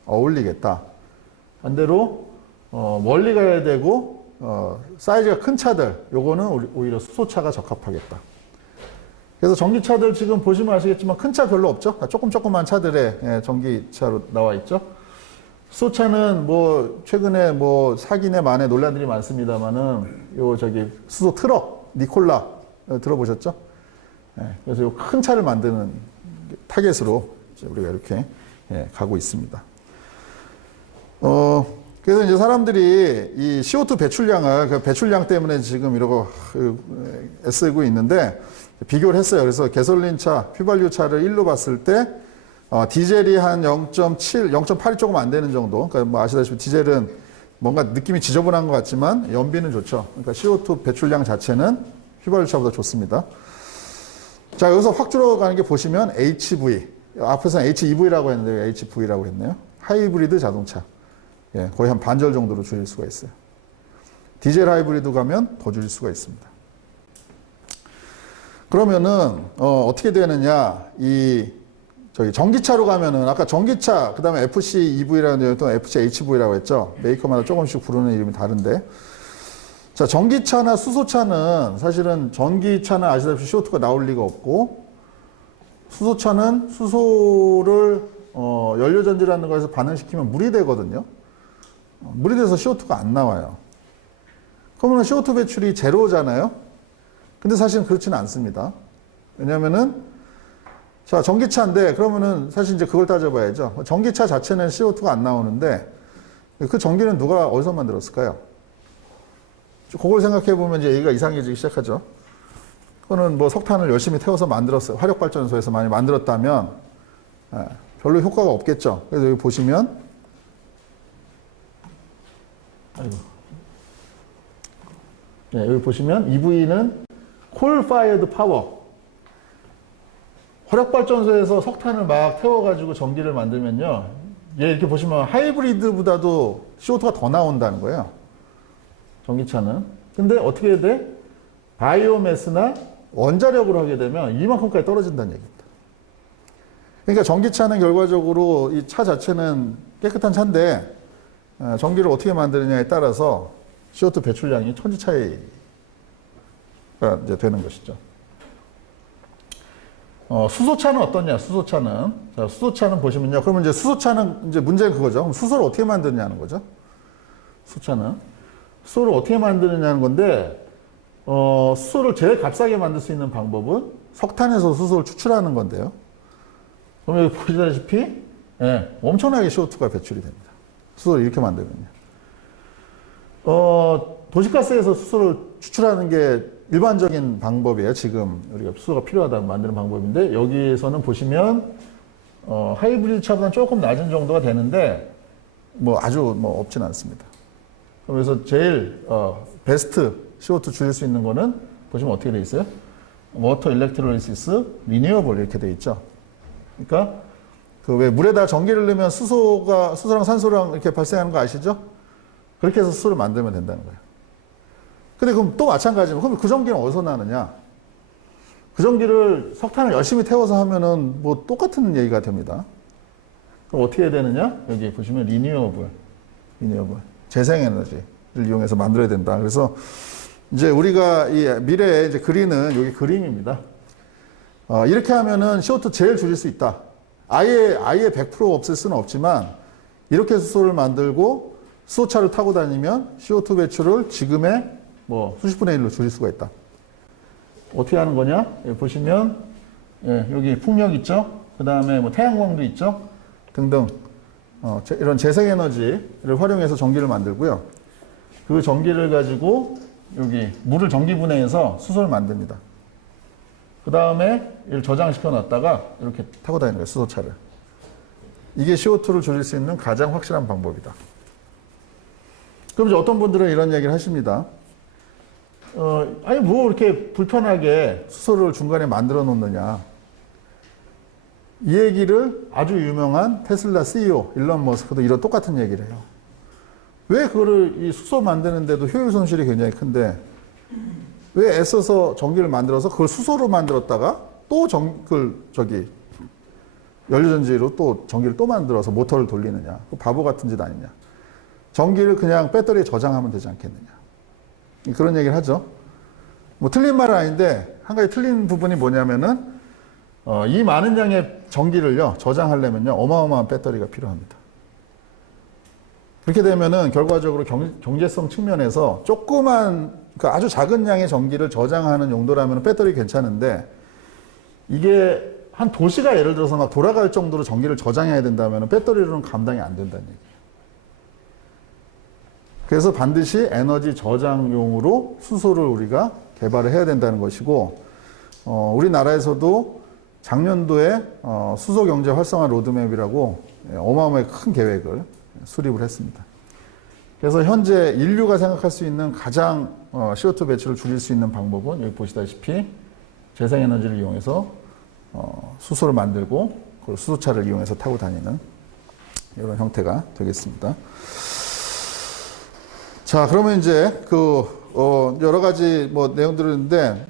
어울리겠다. 반대로 멀리 가야 되고 사이즈가 큰 차들, 요거는 오히려 수소차가 적합하겠다. 그래서 전기차들 지금 보시면 아시겠지만 큰 차 별로 없죠? 조그만 차들에 전기차로 나와 있죠. 수소차는 뭐 최근에 뭐 사기네 만에 논란들이 많습니다만은 수소 트럭 니콜라 들어보셨죠? 그래서 요 큰 차를 만드는 타겟으로 이제 우리가 이렇게 가고 있습니다. 그래서 이제 사람들이 이 CO2 배출량을 그 배출량 때문에 지금 이러고 애쓰고 있는데 비교를 했어요. 그래서 가솔린차, 휘발유차를 1로 봤을 때 디젤이 한 0.7, 0.8이 조금 안 되는 정도. 그러니까 뭐 아시다시피 디젤은 뭔가 느낌이 지저분한 것 같지만 연비는 좋죠. 그러니까 CO2 배출량 자체는 휘발유차보다 좋습니다. 자, 여기서 확 줄어가는 게 보시면 HV. 앞에서는 HEV라고 했는데 HV라고 했네요. 하이브리드 자동차. 예, 거의 한 반절 정도로 줄일 수가 있어요. 디젤 하이브리드 가면 더 줄일 수가 있습니다. 그러면은 어떻게 되느냐? 전기차로 가면은 아까 전기차 그다음에 FC EV라는 또 FC HV라고 했죠. 메이커마다 조금씩 부르는 이름이 다른데. 자, 전기차나 수소차는 사실은 전기차는 아시다시피 CO2가 나올 리가 없고 수소차는 수소를 연료전지라는 거에서 반응시키면 물이 되거든요. 물이 돼서 CO2가 안 나와요. 그러면 CO2 배출이 제로잖아요. 근데 사실은 그렇지는 않습니다. 왜냐면은 자, 전기차인데 그러면은 사실 이제 그걸 따져봐야죠. 전기차 자체는 CO2가 안 나오는데 그 전기는 누가 어디서 만들었을까요? 그걸 생각해 보면 이제 얘기가 이상해지기 시작하죠. 그거는 뭐 석탄을 열심히 태워서 만들었어요. 화력발전소에서 많이 만들었다면 별로 효과가 없겠죠. 그래서 여기 보시면 네, 여기 보시면 EV는 coal fired power. 화력발전소에서 석탄을 막 태워가지고 전기를 만들면요. 얘 이렇게 보시면 하이브리드보다도 CO2가 더 나온다는 거예요. 전기차는. 근데 어떻게 해야 돼? 바이오매스나 원자력으로 하게 되면 이만큼까지 떨어진다는 얘기입니다. 그러니까 전기차는 결과적으로 이 차 자체는 깨끗한 차인데 전기를 어떻게 만드느냐에 따라서 CO2 배출량이 천지 차이가 이제 되는 것이죠. 수소차는 어떠냐? 수소차는 자, 수소차는 보시면요. 그러면 이제 수소차는 이제 문제는 그거죠. 그럼 수소를 어떻게 만드느냐는 거죠. 수소를 어떻게 만드느냐는 건데 수소를 제일 값싸게 만들 수 있는 방법은 석탄에서 수소를 추출하는 건데요. 그럼 여기 보시다시피 엄청나게 CO2가 배출이 됩니다. 수소를 이렇게 만들면요. 도시가스에서 수소를 추출하는 게 일반적인 방법이에요. 지금 우리가 수소가 필요하다고 만드는 방법인데 여기에서는 보시면 하이브리드 차보다는 조금 낮은 정도가 되는데 뭐 아주 뭐 없진 않습니다. 그래서 제일 베스트 CO2 줄일 수 있는 거는 보시면 어떻게 돼 있어요? 워터 일렉트롤리시스 리뉴어블 이렇게 돼 있죠. 그러니까 그 왜 물에다 전기를 넣으면 수소랑 산소랑 이렇게 발생하는 거 아시죠? 그렇게 해서 수소를 만들면 된다는 거예요. 근데 그럼 또 마찬가지로 그럼 그 전기는 어디서 나느냐? 그 전기를 석탄을 열심히 태워서 하면은 뭐 똑같은 얘기가 됩니다. 그럼 어떻게 해야 되느냐? 여기 보시면 리뉴어블 재생에너지를 이용해서 만들어야 된다. 그래서 이제 우리가 이 미래에 이제 그리는 여기 그림입니다. 이렇게 하면은 CO2 제일 줄일 수 있다. 아예 100% 없앨 수는 없지만 이렇게 수소를 만들고 수소차를 타고 다니면 CO2 배출을 지금의 뭐 수십분의 1로 줄일 수가 있다. 어떻게 하는 거냐? 여기 보시면 여기 풍력 있죠? 그 다음에 뭐 태양광도 있죠? 등등 이런 재생에너지를 활용해서 전기를 만들고요. 그 전기를 가지고 여기 물을 전기분해해서 수소를 만듭니다. 그 다음에 이를 저장시켜 놨다가 이렇게 타고 다니는 거예요. 수소차를. 이게 CO2를 줄일 수 있는 가장 확실한 방법이다. 그럼 이제 어떤 분들은 이런 얘기를 하십니다. 아니 뭐 이렇게 불편하게 수소를 중간에 만들어 놓느냐. 이 얘기를 아주 유명한 테슬라 CEO 일론 머스크도 이런 똑같은 얘기를 해요. 왜 그거를 이 수소 만드는데도 효율 손실이 굉장히 큰데 왜 애써서 전기를 만들어서 그걸 수소로 만들었다가 또 연료전지로 또 전기를 또 만들어서 모터를 돌리느냐. 바보 같은 짓 아니냐. 전기를 그냥 배터리에 저장하면 되지 않겠느냐. 그런 얘기를 하죠. 뭐 틀린 말은 아닌데 한 가지 틀린 부분이 뭐냐면은 이 많은 양의 전기를요 저장하려면요 어마어마한 배터리가 필요합니다. 그렇게 되면은 결과적으로 경제성 측면에서 조그만 그러니까 아주 작은 양의 전기를 저장하는 용도라면 배터리 괜찮은데 이게 한 도시가 예를 들어서 막 돌아갈 정도로 전기를 저장해야 된다면 배터리로는 감당이 안 된다는 얘기예요. 그래서 반드시 에너지 저장용으로 수소를 우리가 개발을 해야 된다는 것이고, 우리나라에서도 작년도에 수소 경제 활성화 로드맵이라고 어마어마하게 큰 계획을 수립을 했습니다. 그래서 현재 인류가 생각할 수 있는 가장 CO2 배출을 줄일 수 있는 방법은 여기 보시다시피 재생에너지를 이용해서 수소를 만들고 그걸 수소차를 이용해서 타고 다니는 이런 형태가 되겠습니다. 자, 그러면 이제 여러 가지 내용들을 있는데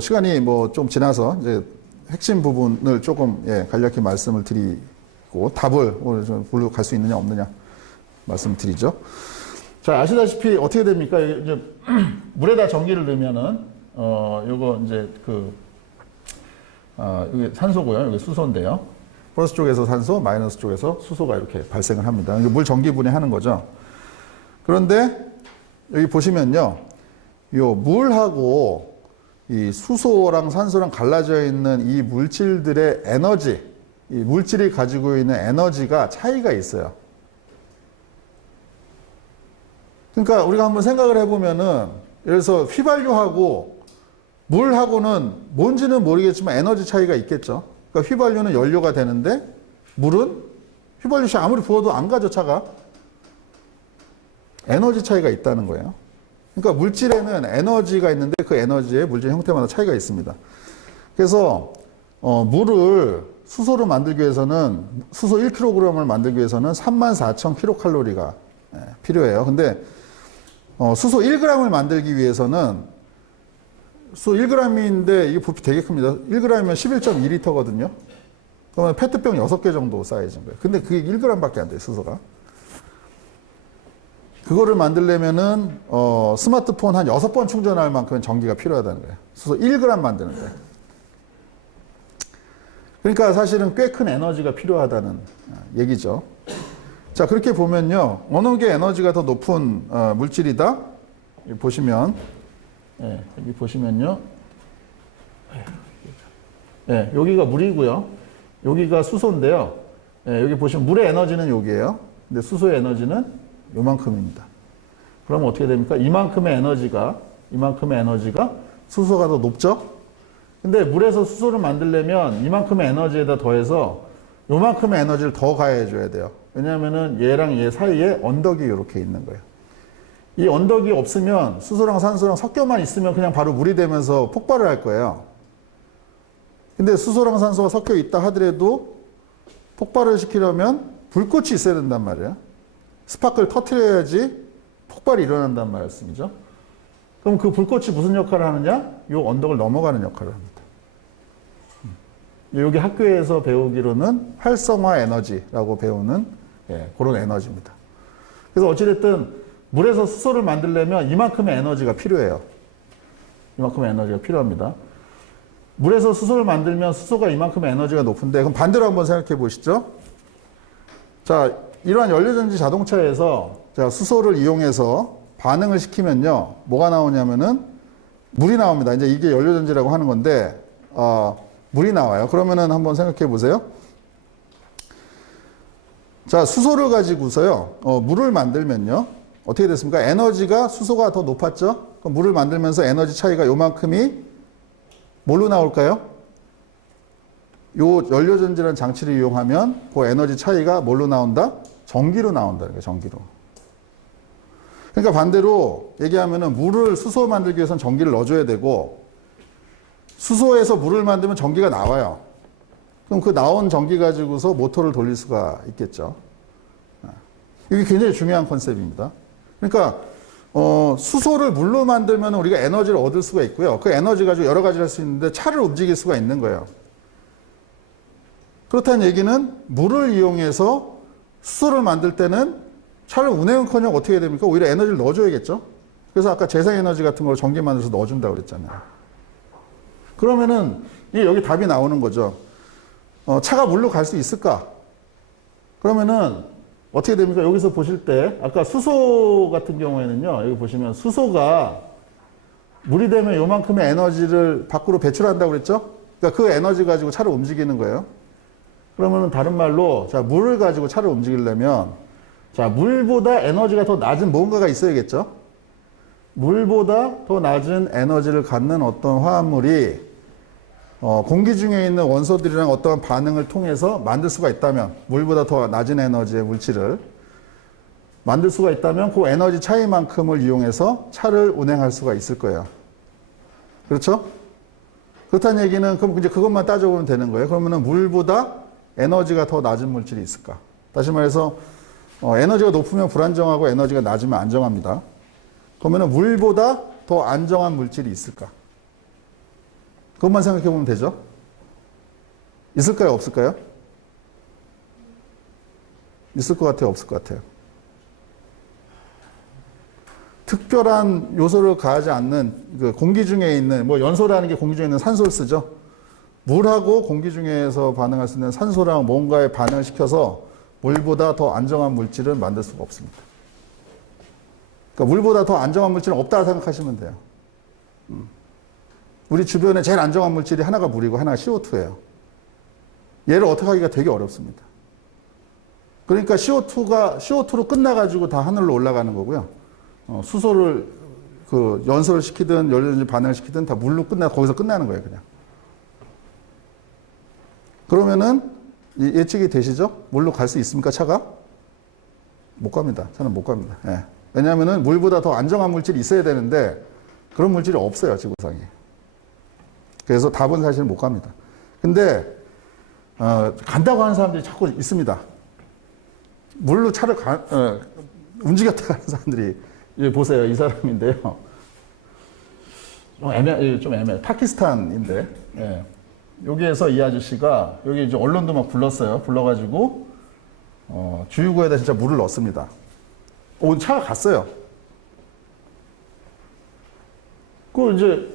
시간이 좀 지나서 이제 핵심 부분을 조금 간략히 말씀을 드리고 답을 오늘 좀 물로 갈 수 있느냐 없느냐 말씀드리죠. 자, 아시다시피 어떻게 됩니까? 이제 물에다 전기를 넣으면은 요거 이제 여기 산소고요. 여기 수소인데요. 플러스 쪽에서 산소, 마이너스 쪽에서 수소가 이렇게 발생을 합니다. 물 전기 분해하는 거죠. 그런데 여기 보시면요. 요 물하고 이 수소랑 산소랑 갈라져 있는 이 물질들의 에너지, 이 물질이 가지고 있는 에너지가 차이가 있어요. 그러니까 우리가 한번 생각을 해보면은, 예를 들어서 휘발유하고 물하고는 뭔지는 모르겠지만 에너지 차이가 있겠죠. 그러니까 휘발유는 연료가 되는데 물은 휘발유시 아무리 부어도 안 가죠, 차가. 에너지 차이가 있다는 거예요. 그러니까 물질에는 에너지가 있는데 그 에너지의 물질 형태마다 차이가 있습니다. 그래서 물을 수소로 만들기 위해서는 수소 1kg을 만들기 위해서는 34,000kcal가 필요해요. 근데 수소 1g을 만들기 위해서는 수소 1g인데 이게 부피 되게 큽니다. 1g이면 11.2L거든요. 그러면 페트병 6개 정도 사이즈인 거예요. 근데 그게 1g밖에 안 돼요, 수소가. 그거를 만들려면은 스마트폰 한 6번 충전할 만큼의 전기가 필요하다는 거예요. 수소 1g 만드는데. 그러니까 사실은 꽤 큰 에너지가 필요하다는 얘기죠. 자, 그렇게 보면요. 어느 게 에너지가 더 높은 물질이다? 여기 보시면, 여기 보시면요. 여기가 물이고요. 여기가 수소인데요. 여기 보시면 물의 에너지는 여기예요. 근데 수소의 에너지는 요만큼입니다. 그러면 어떻게 됩니까? 이만큼의 에너지가 수소가 더 높죠? 근데 물에서 수소를 만들려면 이만큼의 에너지에다 더해서 요만큼의 에너지를 더 가해줘야 돼요. 왜냐하면은 얘랑 얘 사이에 언덕이 이렇게 있는 거예요. 이 언덕이 없으면 수소랑 산소랑 섞여만 있으면 그냥 바로 물이 되면서 폭발을 할 거예요. 근데 수소랑 산소가 섞여 있다 하더라도 폭발을 시키려면 불꽃이 있어야 된단 말이에요. 스파크를 터트려야지 폭발이 일어난단 말씀이죠. 그럼 그 불꽃이 무슨 역할을 하느냐? 이 언덕을 넘어가는 역할을 합니다. 여기 학교에서 배우기로는 활성화 에너지라고 배우는 그런 에너지입니다. 그래서 어찌됐든 물에서 수소를 만들려면 이만큼의 에너지가 필요해요. 이만큼의 에너지가 필요합니다. 물에서 수소를 만들면 수소가 이만큼의 에너지가 높은데, 그럼 반대로 한번 생각해 보시죠. 자, 이러한 연료전지 자동차에서 자, 수소를 이용해서 반응을 시키면요, 뭐가 나오냐면은 물이 나옵니다. 이제 이게 연료전지라고 하는 건데, 물이 나와요. 그러면은 한번 생각해 보세요. 자, 수소를 가지고서요, 물을 만들면요, 어떻게 됐습니까? 에너지가 수소가 더 높았죠? 그럼 물을 만들면서 에너지 차이가 요만큼이 뭘로 나올까요? 요 연료전지라는 장치를 이용하면 그 에너지 차이가 뭘로 나온다? 전기로 나온다는 거예요, 전기로. 그러니까 반대로 얘기하면은 물을 수소 만들기 위해서는 전기를 넣어줘야 되고, 수소에서 물을 만들면 전기가 나와요. 그럼 그 나온 전기 가지고서 모터를 돌릴 수가 있겠죠. 이게 굉장히 중요한 컨셉입니다. 그러니까 수소를 물로 만들면 우리가 에너지를 얻을 수가 있고요. 그 에너지 가지고 여러 가지를 할 수 있는데 차를 움직일 수가 있는 거예요. 그렇다는 얘기는 물을 이용해서 수소를 만들 때는 차를 운행은커녕 어떻게 해야 됩니까? 오히려 에너지를 넣어줘야겠죠. 그래서 아까 재생에너지 같은 걸 전기 만들어서 넣어준다고 그랬잖아요. 그러면은 이게 여기 답이 나오는 거죠. 차가 물로 갈 수 있을까? 그러면은 어떻게 됩니까? 여기서 보실 때 아까 수소 같은 경우에는요. 여기 보시면 수소가 물이 되면 요만큼의 에너지를 밖으로 배출한다고 그랬죠? 그러니까 그 에너지 가지고 차를 움직이는 거예요. 그러면 다른 말로 자, 물을 가지고 차를 움직이려면 자, 물보다 에너지가 더 낮은 뭔가가 있어야겠죠. 물보다 더 낮은 에너지를 갖는 어떤 화합물이 공기 중에 있는 원소들이랑 어떠한 반응을 통해서 만들 수가 있다면, 물보다 더 낮은 에너지의 물질을 만들 수가 있다면 그 에너지 차이만큼을 이용해서 차를 운행할 수가 있을 거예요. 그렇죠? 그렇다는 얘기는 그럼 이제 그것만 따져보면 되는 거예요. 그러면은 물보다 에너지가 더 낮은 물질이 있을까? 다시 말해서 에너지가 높으면 불안정하고 에너지가 낮으면 안정합니다. 그러면은 물보다 더 안정한 물질이 있을까? 그것만 생각해 보면 되죠? 있을까요? 없을까요? 있을 것 같아요? 없을 것 같아요? 특별한 요소를 가하지 않는 그 공기 중에 있는 뭐 연소라는 게 공기 중에 있는 산소를 쓰죠. 물하고 공기 중에서 반응할 수 있는 산소랑 뭔가에 반응을 시켜서 물보다 더 안정한 물질은 만들 수가 없습니다. 그러니까 물보다 더 안정한 물질은 없다 생각하시면 돼요. 우리 주변에 제일 안정한 물질이 하나가 물이고 하나가 CO2예요. 얘를 어떻게 하기가 되게 어렵습니다. 그러니까 CO2로 끝나가지고 다 하늘로 올라가는 거고요. 수소를 그 연소를 시키든 연료전지 반응을 시키든 다 물로 거기서 끝나는 거예요, 그냥. 그러면은 예측이 되시죠? 물로 갈 수 있습니까, 차가? 못 갑니다. 차는 못 갑니다. 예. 왜냐하면은 물보다 더 안정한 물질이 있어야 되는데 그런 물질이 없어요, 지구상에. 그래서 답은 사실 못 갑니다. 근데 간다고 하는 사람들이 자꾸 있습니다. 물로 차를 움직였다 하는 사람들이. 보세요. 이 사람인데요. 좀 애매해. 파키스탄인데. 예. 여기에서 이 아저씨가, 여기 이제 언론도 막 불렀어요. 불러가지고, 주유구에다 진짜 물을 넣었습니다. 차가 갔어요. 그걸 이제,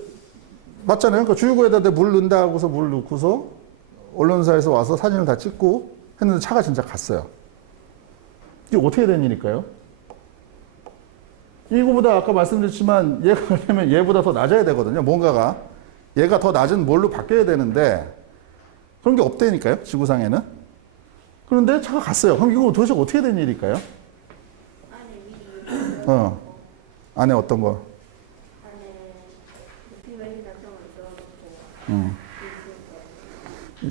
맞잖아요. 그러니까 주유구에다 물 넣는다고서 물 넣고서, 언론사에서 와서 사진을 다 찍고 했는데 차가 진짜 갔어요. 이게 어떻게 된 일일까요? 이거보다 아까 말씀드렸지만 얘가 가려면 얘보다 더 낮아야 되거든요. 뭔가가. 얘가 더 낮은 뭘로 바뀌어야 되는데 그런 게 없다니까요. 지구상에는. 그런데 차가 갔어요. 그럼 이거 도대체 어떻게 된 일일까요? 안에 미리 안에 어떤 거? 안에 비밀 작성을 넣어놓고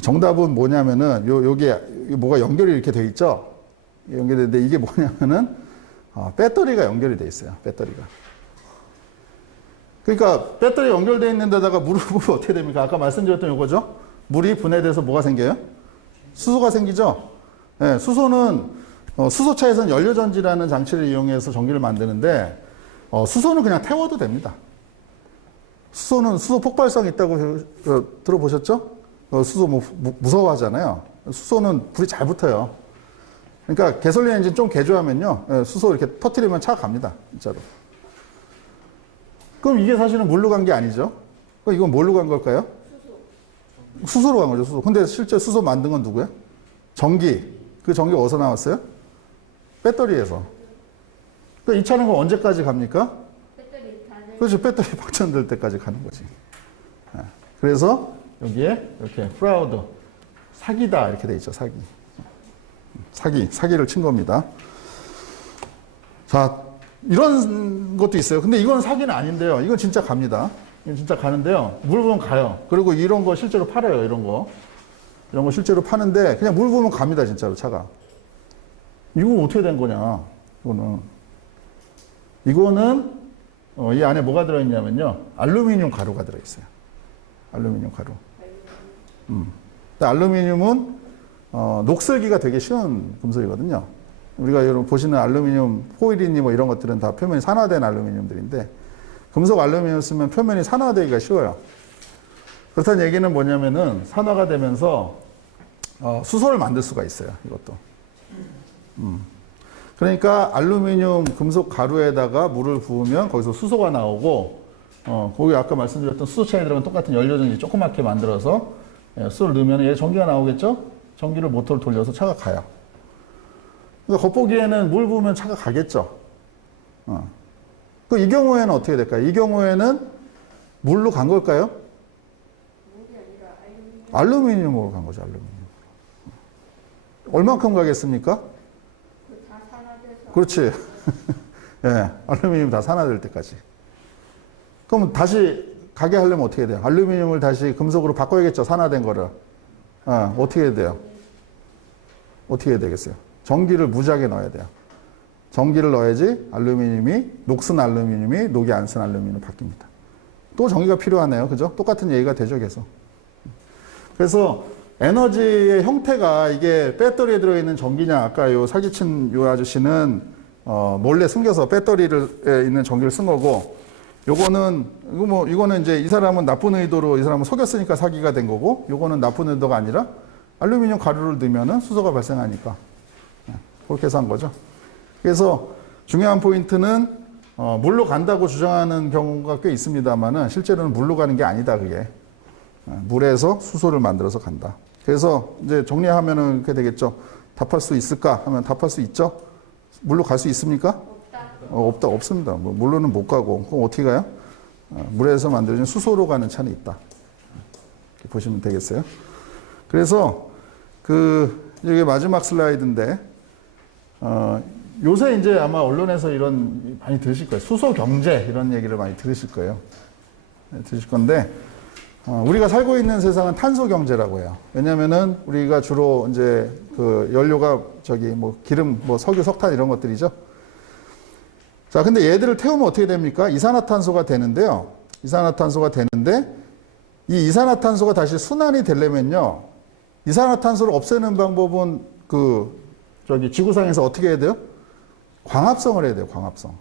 정답은 뭐냐면은 여기에 뭐가 연결이 이렇게 돼 있죠. 연결되는데 이게 뭐냐면은 배터리가 연결이 돼 있어요. 배터리가. 그러니까 배터리 연결되어 있는 데다가 물을 부으면 어떻게 됩니까? 아까 말씀드렸던 이거죠. 물이 분해돼서 뭐가 생겨요? 수소가 생기죠. 네, 수소는 수소차에서는 연료전지라는 장치를 이용해서 전기를 만드는데 수소는 그냥 태워도 됩니다. 수소는 수소 폭발성이 있다고 들어보셨죠? 수소 무서워하잖아요. 수소는 불이 잘 붙어요. 그러니까 가솔린 엔진 좀 개조하면요, 수소 이렇게 터트리면 차가 갑니다, 진짜로. 그럼 이게 사실은 물로 간 게 아니죠? 그럼 이건 뭘로 간 걸까요? 수소로 간 거죠, 수소. 근데 실제 수소 만든 건 누구야? 전기. 그 전기가 어디서 나왔어요? 배터리에서. 그러니까 이 차는 그럼 언제까지 갑니까? 배터리 다 그렇죠, 배터리 방전될 때까지 가는 거지. 그래서 여기에 이렇게 프라우드, 사기다 이렇게 돼 있죠, 사기를 친 겁니다. 자, 이런 것도 있어요. 근데 이건 사기는 아닌데요. 이건 진짜 갑니다. 이건 진짜 가는데요. 물 부으면 가요. 그리고 이런 거 실제로 팔아요. 이런 거 실제로 파는데 그냥 물 부으면 갑니다. 진짜로 차가. 이거 어떻게 된 거냐? 이거는 이 안에 뭐가 들어있냐면요. 알루미늄 가루가 들어있어요. 알루미늄 가루. 근데 알루미늄은 녹슬기가 되게 쉬운 금속이거든요. 우리가 여러분 보시는 알루미늄 포일이니 뭐 이런 것들은 다 표면이 산화된 알루미늄들인데 금속 알루미늄 쓰면 표면이 산화되기가 쉬워요. 그렇다는 얘기는 뭐냐면은 산화가 되면서 수소를 만들 수가 있어요. 이것도. 그러니까 알루미늄 금속 가루에다가 물을 부으면 거기서 수소가 나오고 거기 아까 말씀드렸던 수소차에 들어간 똑같은 연료전지 조그맣게 만들어서 수소를 넣으면 얘 전기가 나오겠죠? 전기를 모터를 돌려서 차가 가요. 그러니까 겉보기에는 물 부으면 차가 가겠죠. 이 경우에는 어떻게 될까요? 이 경우에는 물로 간 걸까요? 물이 아니라 알루미늄. 알루미늄으로 간 거죠, 알루미늄. 얼만큼 가겠습니까? 다 산화돼서. 그렇지. 예, 알루미늄 다 산화될 때까지. 그럼 다시 가게 하려면 어떻게 돼요? 알루미늄을 다시 금속으로 바꿔야겠죠, 산화된 거를. 어떻게 해야 돼요? 어떻게 해야 되겠어요? 전기를 무지하게 넣어야 돼요. 전기를 넣어야지 알루미늄이, 녹슨 알루미늄이 녹이 안 쓴 알루미늄으로 바뀝니다. 또 전기가 필요하네요. 그죠? 똑같은 얘기가 되죠, 계속. 그래서 에너지의 형태가 이게 배터리에 들어있는 전기냐, 아까 요 사기친 요 아저씨는 몰래 숨겨서 배터리에 있는 전기를 쓴 거고, 이거는 이제 이 사람은 나쁜 의도로 이 사람은 속였으니까 사기가 된 거고, 요거는 나쁜 의도가 아니라 알루미늄 가루를 넣으면은 수소가 발생하니까. 그렇게 해서 한 거죠. 그래서 중요한 포인트는 물로 간다고 주장하는 경우가 꽤 있습니다만은 실제로는 물로 가는 게 아니다, 그게. 물에서 수소를 만들어서 간다. 그래서 이제 정리하면은 이렇게 되겠죠. 답할 수 있을까 하면 답할 수 있죠. 물로 갈 수 있습니까? 없다. 없습니다. 뭐 물로는 못 가고. 그럼 어떻게 가요? 물에서 만들어진 수소로 가는 차는 있다. 이렇게 보시면 되겠어요. 그래서 이게 마지막 슬라이드인데, 요새 이제 아마 언론에서 이런 많이 들으실 거예요. 수소 경제 이런 얘기를 많이 들으실 거예요. 들으실 건데, 우리가 살고 있는 세상은 탄소 경제라고 해요. 왜냐면은 우리가 주로 이제 연료가 기름, 석유, 석탄 이런 것들이죠. 자, 근데 얘들을 태우면 어떻게 됩니까? 이산화탄소가 되는데요. 이산화탄소가 되는데, 이 이산화탄소가 다시 순환이 되려면요. 이산화탄소를 없애는 방법은 지구상에서 어떻게 해야 돼요? 광합성을 해야 돼요, 광합성.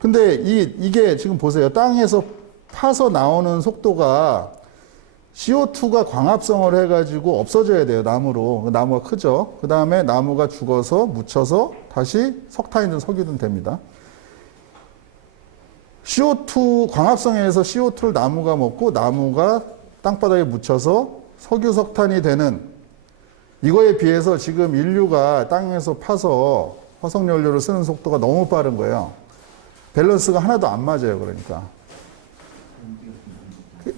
근데 이게 지금 보세요. 땅에서 파서 나오는 속도가 CO2가 광합성을 해가지고 없어져야 돼요, 나무로. 나무가 크죠. 그 다음에 나무가 죽어서 묻혀서 다시 석탄이든 석유든 됩니다. CO2, 광합성에서 CO2를 나무가 먹고 나무가 땅바닥에 묻혀서 석유, 석탄이 되는 이거에 비해서 지금 인류가 땅에서 파서 화석연료를 쓰는 속도가 너무 빠른 거예요. 밸런스가 하나도 안 맞아요, 그러니까.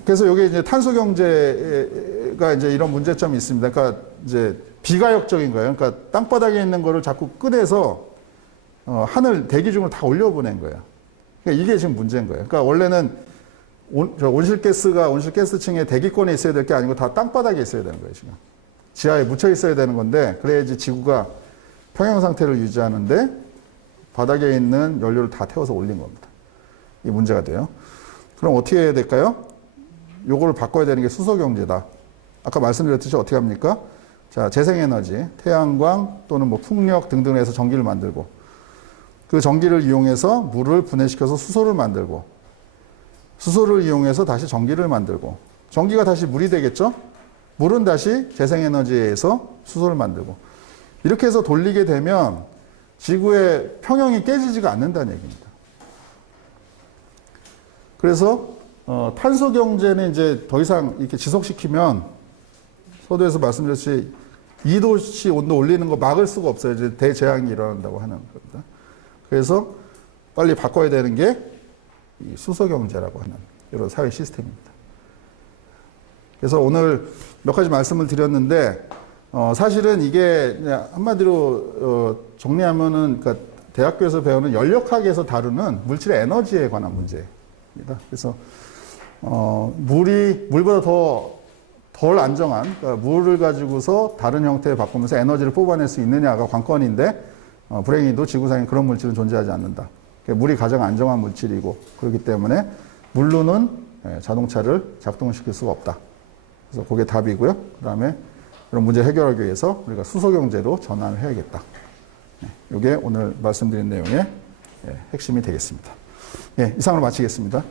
그래서 여기 이제 탄소 경제가 이제 이런 문제점이 있습니다. 그러니까 이제 비가역적인 거예요. 그러니까 땅바닥에 있는 거를 자꾸 꺼내서 하늘 대기 중으로 다 올려보낸 거예요. 그러니까 이게 지금 문제인 거예요. 그러니까 원래는 온실가스가 온실가스층의 대기권에 있어야 될 게 아니고 다 땅바닥에 있어야 되는 거예요, 지금. 지하에 묻혀 있어야 되는 건데, 그래야지 지구가 평형 상태를 유지하는데 바닥에 있는 연료를 다 태워서 올린 겁니다. 이게 문제가 돼요. 그럼 어떻게 해야 될까요? 요거를 바꿔야 되는 게 수소 경제다. 아까 말씀드렸듯이 어떻게 합니까? 자, 재생에너지, 태양광 또는 풍력 등등을 해서 전기를 만들고, 그 전기를 이용해서 물을 분해시켜서 수소를 만들고, 수소를 이용해서 다시 전기를 만들고, 전기가 다시 물이 되겠죠? 물은 다시 재생에너지에 의해서 수소를 만들고, 이렇게 해서 돌리게 되면 지구의 평형이 깨지지가 않는다는 얘기입니다. 그래서 탄소 경제는 이제 더 이상 이렇게 지속시키면 서두에서 말씀드렸듯이 2도씨 온도 올리는 거 막을 수가 없어요. 이제 대재앙이 일어난다고 하는 겁니다. 그래서 빨리 바꿔야 되는 게 이 수소 경제라고 하는 이런 사회 시스템입니다. 그래서 오늘 몇 가지 말씀을 드렸는데, 사실은 이게 그냥 한마디로 정리하면은, 그러니까 대학교에서 배우는 연력학에서 다루는 물질의 에너지에 관한 문제입니다. 그래서 물보다 덜 안정한, 그러니까 물을 가지고서 다른 형태에 바꾸면서 에너지를 뽑아낼 수 있느냐가 관건인데, 불행히도 지구상에 그런 물질은 존재하지 않는다. 물이 가장 안정한 물질이고, 그렇기 때문에 물로는 자동차를 작동시킬 수가 없다. 그래서 그게 답이고요. 그 다음에 이런 문제 해결하기 위해서 우리가 수소 경제로 전환을 해야겠다. 이게 오늘 말씀드린 내용의 핵심이 되겠습니다. 이상으로 마치겠습니다.